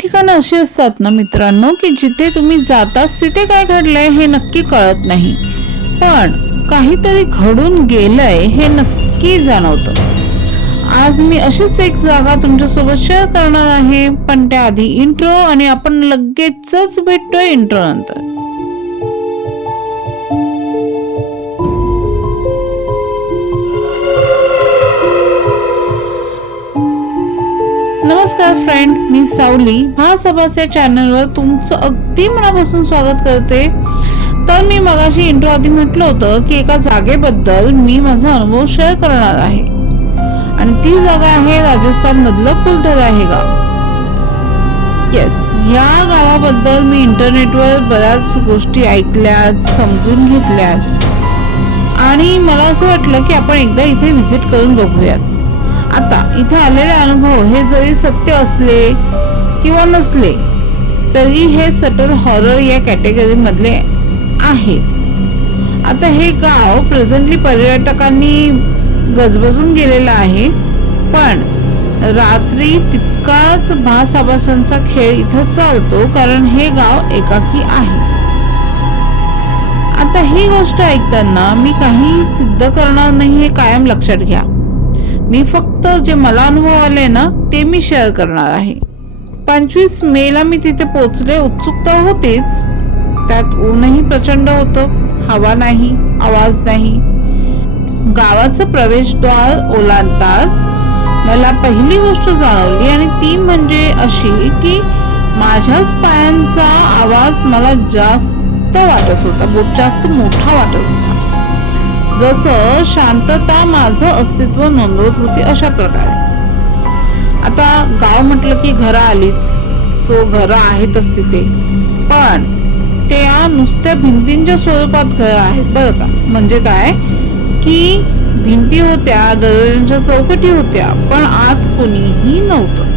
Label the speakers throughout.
Speaker 1: ठिकाणं अशी असतात ना मित्रांनो की जिथे तुम्ही जाताच तिथे काय घडलंय हे नक्की कळत नाही. पण काहीतरी घडून गेलंय हे नक्की जाणवतं. आज मी अशीच एक जागा तुमच्यासोबत शेअर करणार आहे पण त्याआधी इंट्रो आणि आपण लगेचच भेटतोय इंट्रो नंतर. नमस्कार फ्रेंड मी सावली. महासभास या चॅनलवर तुमचं अगदी मनापासून स्वागत करते. तर मी मगाशी इंट्रो आधी म्हटलं होतं की एका जागेबद्दल मी माझा अनुभव शेअर करणार आहे. आणि ती जागा आहे राजस्थान मधलं कुलधरा हे गाव. येस या गावाबद्दल मी इंटरनेटवर बऱ्याच गोष्टी ऐकल्यात समजून घेतल्यात. आणि मला असं वाटलं की आपण एकदा इथे व्हिजिट करून बघूयात. आता इथे आलेले अनुभव हे जरी सत्य असले किंवा नसले तरी हे सटल हॉरर या कॅटेगरीमधले आहे. आहेत आता हे गाव प्रेझेंटली पर्यटकांनी गजबजून गेलेलं आहे पण रात्री तितकाच भासाभासांचा खेळ इथं चालतो कारण हे गाव एकाकी आहे. आता ही गोष्ट ऐकताना मी काही सिद्ध करणार नाही हे कायम लक्षात घ्या. मी फक्त जे मला अनुभव आले ना ते मी शेअर करणार आहे. पंचवीस मेला मी तिथे पोचले उत्सुकता होतीच. त्यात ऊनही प्रचंड होतं हवा नाही आवाज नाही. गावाचं प्रवेशद्वार ओलांडताच मला पहिली गोष्ट जाणवली आणि ती म्हणजे अशी की माझ्याच पायांचा आवाज मला जास्त वाटत होता जास्त मोठा वाटत होता. जसं शांतता माझं अस्तित्व नोंदवत होती अशा प्रकारे. आता गाव म्हटलं की घरं आलीच. सो घरं आहेतच तिथे पण त्या नुसत्या भिंतींच्या स्वरूपात घरं आहेत. बरं का? म्हणजे काय? की भिंती होत्या दरवाजांच्या चौकटी होत्या पण आत कोणीही नव्हतं.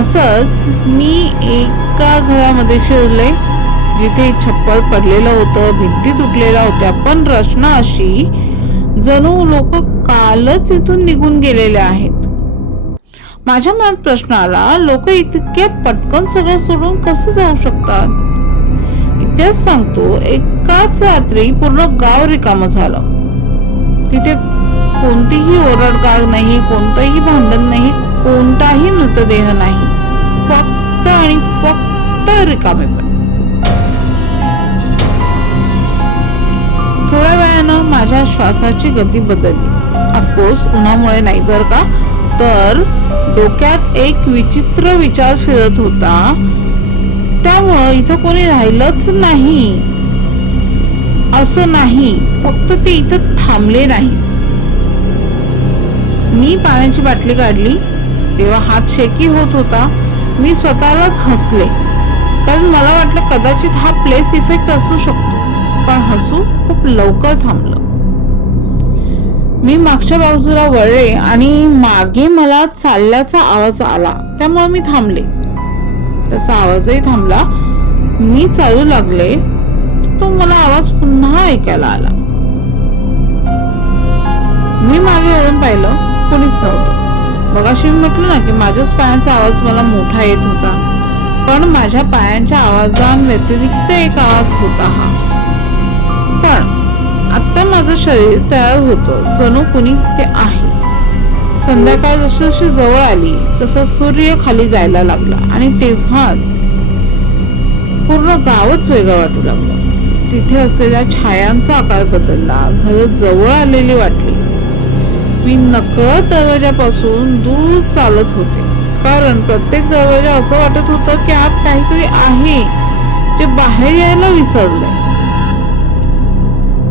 Speaker 1: असंच मी एका घरामध्ये शिरले. जिथे छप्पर पडलेलं होतं भिंती तुटलेल्या होत्या पण रचना अशी जणू लोक कालच इथून निघून गेलेले आहेत. माझ्या मनात प्रश्न आला लोक इतक्या पटकन सगळं सोडून कसे जाऊ शकतात? इतिहास सांगतो एकाच रात्री पूर्ण गाव रिकाम झालं. तिथे कोणतीही ओरडगाग नाही कोणतंही भांडण नाही कोणताही मृतदेह नाही. फक्त आणि फक्त रिकामेपण माझ्या श्वासाची गती बदलली. ऑफकोर्स उन्हामुळे नाही बर का? तर डोक्यात एक विचित्र विचार फिरत होता. त्यामुळं इथं कोणी राहिलंच नाही. असं नाही. फक्त ते इथं थांबले नाही मी पाण्याची बाटली काढली. तेव्हा हात शेकी होत होता. मी स्वतःलाच हसले. कारण मला वाटलं कदाचित हा प्लेस इफेक्ट असू शकतो. पण हसू खूप लवकर थांबलं. मी मागच्या बाजूला वळले आणि मागे मला चालल्याचा आवाज आला. त्यामुळे मी थांबले. त्याचा आवाजही थांबला. मी चालू लागले. तो मला आवाज पुन्हा ऐकायला आला. मी मागे वळून पाहिलं. कोणीच नव्हतं. मगाशी मी म्हटलं ना की माझ्याच पायांचा आवाज मला मोठा येत होता. पण माझ्या पायांच्या आवाजांव्यतिरिक्त एक आवाज होता हा. पण आता माझं शरीर तयार होतं. जणू कुणी ते आहे. संध्याकाळ जशी जशी जवळ आली तसा सूर्य खाली जायला लागला आणि तेव्हाच पूर्ण गावच वेगळं वाटू लागलं. तिथे असलेल्या छायांचा आकार बदलला घरात जवळ आलेली वाटली. मी नकळत दरवाजापासून दूर चालत होते. कारण प्रत्येक दरवाजा असं वाटत होतं की आत काहीतरी आहे जे बाहेर यायला विसरलंय.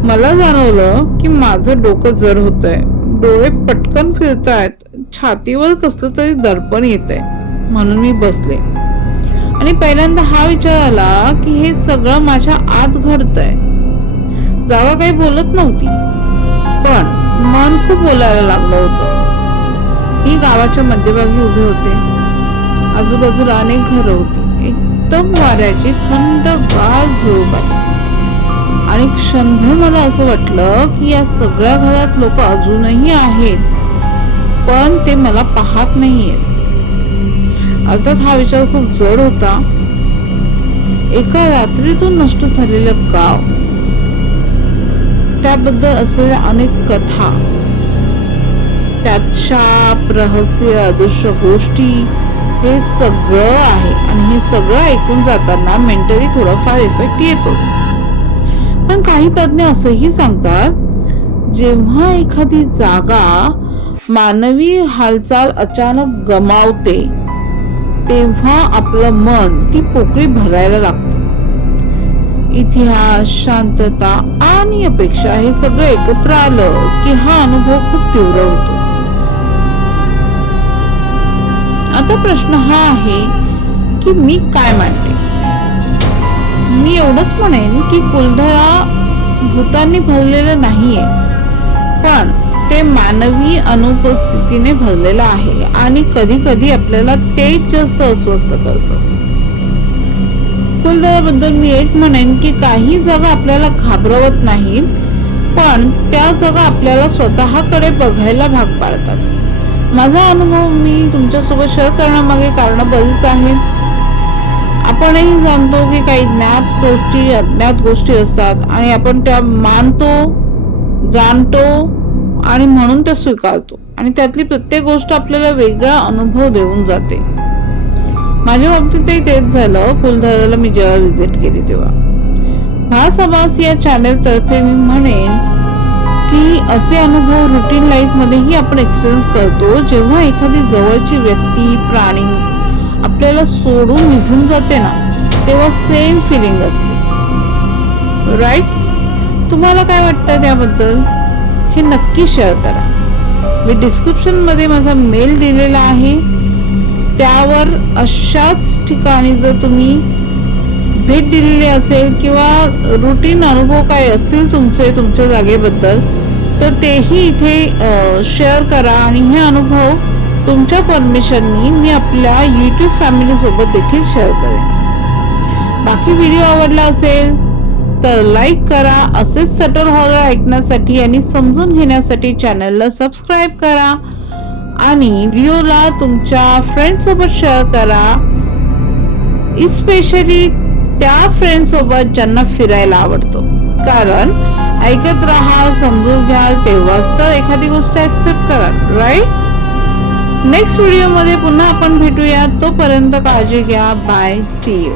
Speaker 1: मला जाणवलं की माझं डोकं जड होतंय. डोळे पटकन फिरतायत. छातीवर कसलं तरी दडपण येत आहे म्हणून मी बसले. आणि पहिल्यांदा हा विचार आला की हे सगळं माझ्या आत घडतंय. जागा काही बोलत नव्हती. पण मन खूप बोलायला लागलं होतं. मी गावाच्या मध्यभागी उभे होते. आजूबाजूला अनेक घरं होती. एकदम वाऱ्याची थंड गार झोप आहे आणि क्षणभर मला असं वाटलं की या सगळ्या घरात लोक अजूनही आहेत. पण ते मला पाहत नाहीयेत अर्थात हा विचार खूप जड होता. एका रात्रीतून नष्ट झालेलं गाव. त्याबद्दल असलेल्या अनेक कथा. त्यात शाप रहस्य अदृश्य गोष्टी हे सगळं आहे. आणि हे सगळं ऐकून जाताना मेंटली थोडाफार इफेक्ट येतोच. पण काही तज्ज्ञ असंही सांगतात जेव्हा एखादी जागा मानवी हालचाल अचानक गमावते तेव्हा आपलं मन ती पोकळी भरायला लागते. इतिहास शांतता आणि अपेक्षा हे सगळं एकत्र आलं की हा अनुभव खूप तीव्र होतो. आता प्रश्न हा आहे की मी काय मांडते मी एवढंच म्हणेन की कुलधरा भूतांनी भरलेलं नाहीये. पण ते मानवी अनुपस्थितीने भरलेलं आहे आणि कधी कधी आपल्याला तेच जास्त अस्वस्थ करतं. कुलधराबद्दल मी एक म्हणेन की काही जागा आपल्याला घाबरवत नाहीत पण त्या जागा आपल्याला स्वतःकडे बघायला भाग पाडतात. माझा अनुभव मी तुमच्यासोबत शेअर करण्यामागे कारण बरीच आहेत आपणही जाणतो की काही ज्ञात गोष्टी अज्ञात गोष्टी असतात आणि आपण त्या मानतो जाणतो आणि म्हणून त्या स्वीकारतो. आणि त्यातली प्रत्येक गोष्ट आपल्याला वेगळा अनुभव देऊन जाते. माझ्या बाबतीतही तेच झालं. कुलधाराला मी जेव्हा व्हिजिट केली तेव्हा. भास आवास या चॅनेल तर्फे मी म्हणेन की असे अनुभव रुटीन लाईफ मध्येही आपण एक्सपिरियन्स करतो जेव्हा एखादी जवळची व्यक्ती प्राणी आपल्याला सोडून निघून जाते ना तेव्हा सेम फिलिंग असते. राईट तुम्हाला काय वाटतं त्याबद्दल? हे नक्की शेअर करा. मी डिस्क्रिप्शनमध्ये माझा मेल दिलेला आहे. त्यावर अशाच ठिकाणी जर तुम्ही भेट दिलेली असेल किंवा रुटीन अनुभव काय असतील तुमचे तुमच्या जागेबद्दल तर तेही इथे शेअर करा. आणि हे अनुभव तुमच्या परमिशननी मी आपल्या यूट्यूब फॅमिली सोबत देखील शेअर करेन. बाकी व्हिडिओ आवडला असेल तर लाईक करा असेच सटर हॉरर ऐकण्यासाठी आणि समजून घेण्यासाठी चॅनलला सबस्क्राईब करा आणि व्हिडिओला तुमच्या फ्रेंडसोबत शेअर करा. इस्पेशली त्या फ्रेंडसोबत ज्यांना फिरायला आवडतो. कारण ऐकत राहा समजून घ्याल तेव्हाच तर एखादी गोष्ट ऍक्सेप्ट कराल राईट नेक्स्ट व्हिडिओमध्ये पुन्हा आपण भेटूया तोपर्यंत काळजी घ्या. Bye C you